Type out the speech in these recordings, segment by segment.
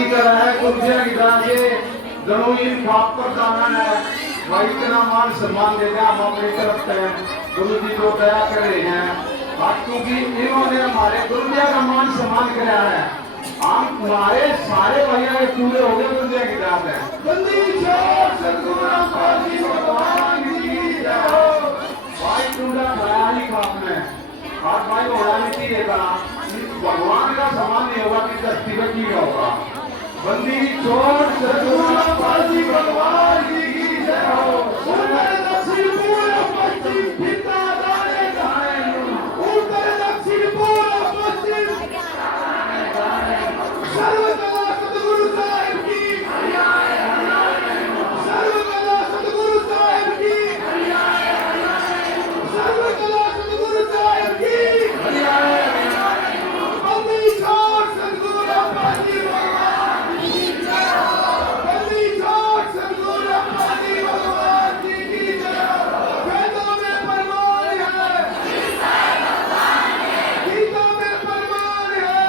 तरक्की कर रहा है कुर्सियां की तरह से जरूरी बाप पर जाना है भाई इतना मान सम्मान देना हम अपनी तरफ से गुरु जी को दया कर रहे हैं आज क्योंकि इन्होंने हमारे गुरुदेव का मान सम्मान कराया है हम हमारे सारे भैया के पूरे हो गए गुरुदेव की तरफ है बंदी छोड़ सतगुरु रामपाल जी भगवान की जय हो भाई टूटा भया ही खाप में आज भाई होना नहीं चाहिए था भगवान का समान नहीं होगा कि धरती पर की होगा बंदी छोड़ सतगुरु रामपाल जी भगवान की जय हो उत्तर दक्षिण पूर्व पश्चिम फिरता दाएं दाएं उत्तर दक्षिण पूर्व पश्चिम सर्वकला सतगुरु साहिब की सर्वकला सतगुरु साहिब की सर्वकला सतगुरु साहिब की बंदी छोड़ सतगुरु रामपाल जी भगवान की जय हो बंदी छोड़ सतगुरु रामपाल जी भगवान की जय हो वेदों में प्रमाण है गीतों में प्रमाण है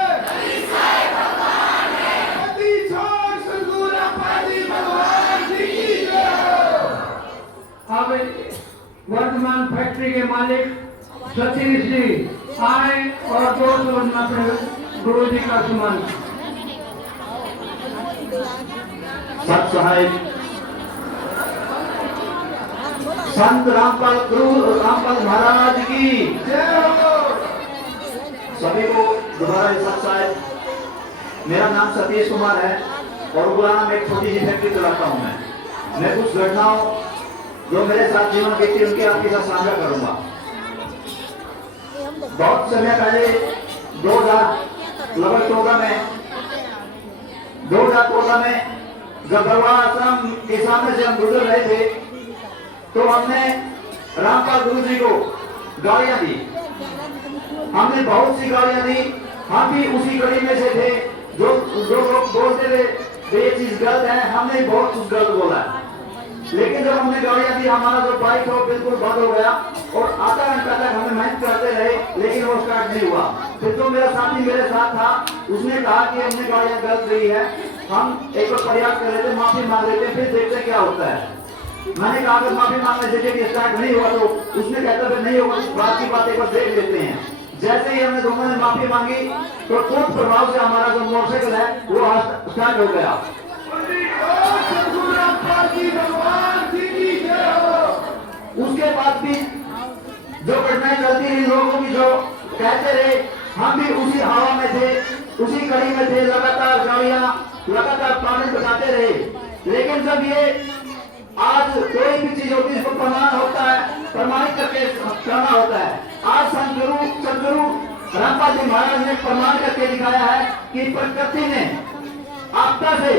बंदी छोड़ सतगुरु रामपाल जी भगवान की जय हो। अब वर्तमान फैक्ट्री के मालिक सचिन जी आए और 200 अपने गुरु जी का सम्मान। सत साहिब संत रामपाल गुरु रामपाल महाराज की जय हो सभी को दोबारा सत साहिब। मेरा नाम सतीश कुमार है और गुरुग्राम में एक छोटी सी फैक्ट्री चलाता हूँ मैं कुछ घटनाओं जो मेरे साथ जीवन बीती उनके आपके साथ साझा करूंगा। बहुत समय पहले 2014 में जब बरवा आश्रम के सामने से हम गुजर रहे थे तो हमने रामपाल गुरु जी को गालियां दी। हमने बहुत सी गालियां दी। हम भी उसी कड़ी में से थे जो लोग बोलते थे ये चीज गलत है। हमने बहुत कुछ गलत बोला लेकिन जब हमने गाड़ियां दी हमारा जो बाइक था बिल्कुल बंद हो गया और आधा घंटा तक हमें मेहनत करते रहे लेकिन वो स्टार्ट नहीं हुआ। फिर जो मेरा साथी मेरे साथ था उसने कहा कि हमने गाड़ियां गलत दी है हम एक बार प्रयास कर लेते माफी मांग लेते फिर देखते क्या होता है। मैंने कहा अगर माफी मांगने से यदि स्टार्ट नहीं हुआ तो उसने कहता फिर नहीं होगा बात की बात एक बार देख लेते हैं। जैसे ही हमने दोनों ने माफी मांगी तो तुरंत प्रभाव से हमारा जो मोटरसाइकिल है वो स्टार्ट हो गया। उसके बाद भी जो घटनाएं चलती रही लोगों की जो कहते रहे हम भी उसी हवा में थे उसी कड़ी में थे लगातार गाड़ियां लगातार पानी बचाते रहे। लेकिन जब ये आज कोई भी चीज होती है इसको प्रमाण होता है प्रमाणित करके करना होता है। आज सदगुरु रामपाल जी महाराज ने प्रमाण करके दिखाया है कि प्रकृति ने आपदा से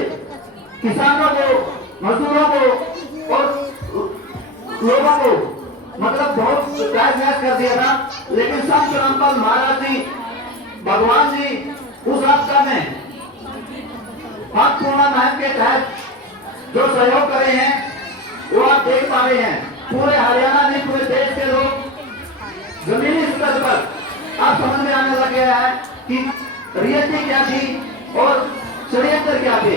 किसानों को मजदूरों को और लोगों को मतलब बहुत तहस कर दिया था लेकिन संत रामपाल महाराज जी भगवान जी उस आपदा में पूर्णा नाम के तहत जो सहयोग कर रहे हैं वो आप देख पा रहे हैं। पूरे हरियाणा नहीं पूरे देश के लोग जमीनी स्तर पर आप समझ में आने लग गया है कि रियलिटी क्या थी और षड्यंत्र क्या थे।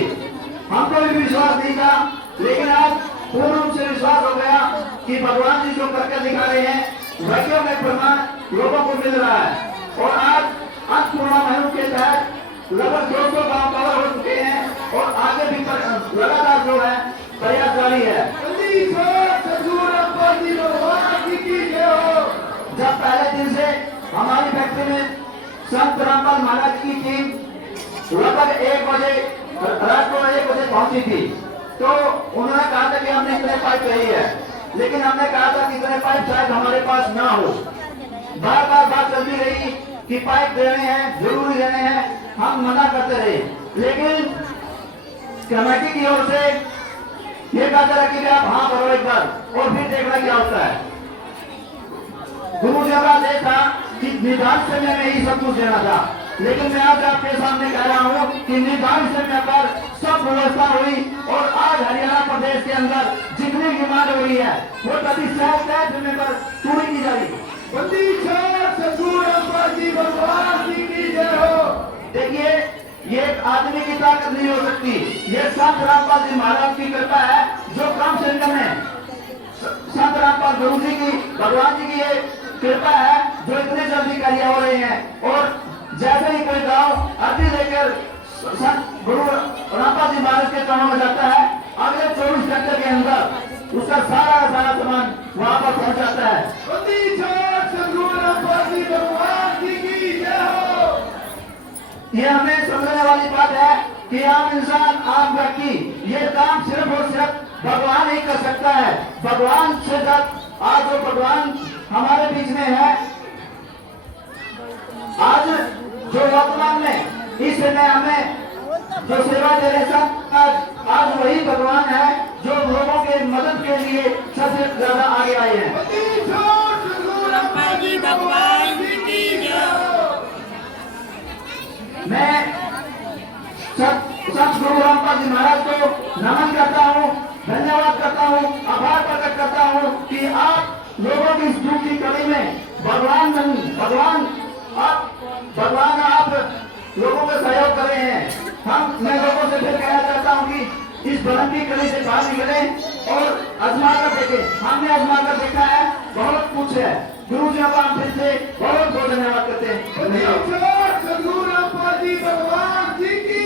हमको भी विश्वास नहीं था लेकिन आज पूर्ण रूप से विश्वास हो गया कि भगवान जी जो करके दिखा रहे हैं वाक्यों में प्रमाण लोगों को मिल रहा है। और आज अन्नपूर्णा मुहिम के तहत लगभग 200 गांव कवर हो चुके हैं और आगे भी लगातार जो है प्रयास जारी है। जब पहले दिन से हमारी फैक्ट्री में संत रामपाल महाराज की टीम लगभग 1 बजे रात को 1 बजे पहुंची थी तो उन्होंने कहा था कि हमने इतने पाइप रही है लेकिन हमने कहा था कि इतने पाइप शायद हमारे पास ना हो। बार बार बात चलती रही कि पाइप देने हैं जरूरी देने हैं हम मना करते रहे लेकिन कमेटी की ओर से ये कहता रहा कि आप हाँ भरो एक बार और फिर देखना क्या होता है। गुरु जी का आदेश था कि निदान समय में ही सब कुछ देना था लेकिन मैं आज आपके सामने कह रहा हूँ कि निदान समय पर सब व्यवस्था हुई और आज हरियाणा प्रदेश के अंदर जितनी डिमांड हो रही है वो प्रति तय समय पर पूरी की जा रही है। देखिए ये एक आदमी की ताकत नहीं हो सकती, ये संत रामपाल जी महाराज की कृपा है जो कम से कम है। संत रामपाल गुरु जी की, भगवान जी की ये कृपा है जो इतने जल्दी कार्य हो रहे हैं। और जैसे ही कोई गांव अर्जी लेकर संत गुरु रामपाल जी महाराज के चरणों में जाता है, अगले 24 घंटे के अंदर उसका सारा सामान वहां पर पहुंच जाता है। ये हमें समझने वाली बात है कि आम इंसान, आम व्यक्ति ये काम सिर्फ और सिर्फ भगवान ही कर सकता है। भगवान से जब आज जो भगवान हमारे बीच में है, आज जो वर्तमान में इस समय हमें जो सेवा दे रहे सब, आज वही भगवान है जो लोगों के मदद के लिए सबसे ज्यादा आगे आए हैं। मैं सब गुरु रामपाल जी महाराज को नमन करता हूँ, धन्यवाद करता हूँ, आभार प्रकट करता हूँ कि आप लोगों की इस दुख की कड़ी में भगवान आप लोगों का सहयोग कर रहे हैं। मैं लोगों से फिर कहना चाहता हूँ कि इस भ्रम की कड़ी से बाहर निकले और आजमा कर देखें। हमने आजमा कर देखा है, बहुत कुछ है। गुरु जी को हम फिर से बहुत बहुत धन्यवाद करते हैं। भगवान जी की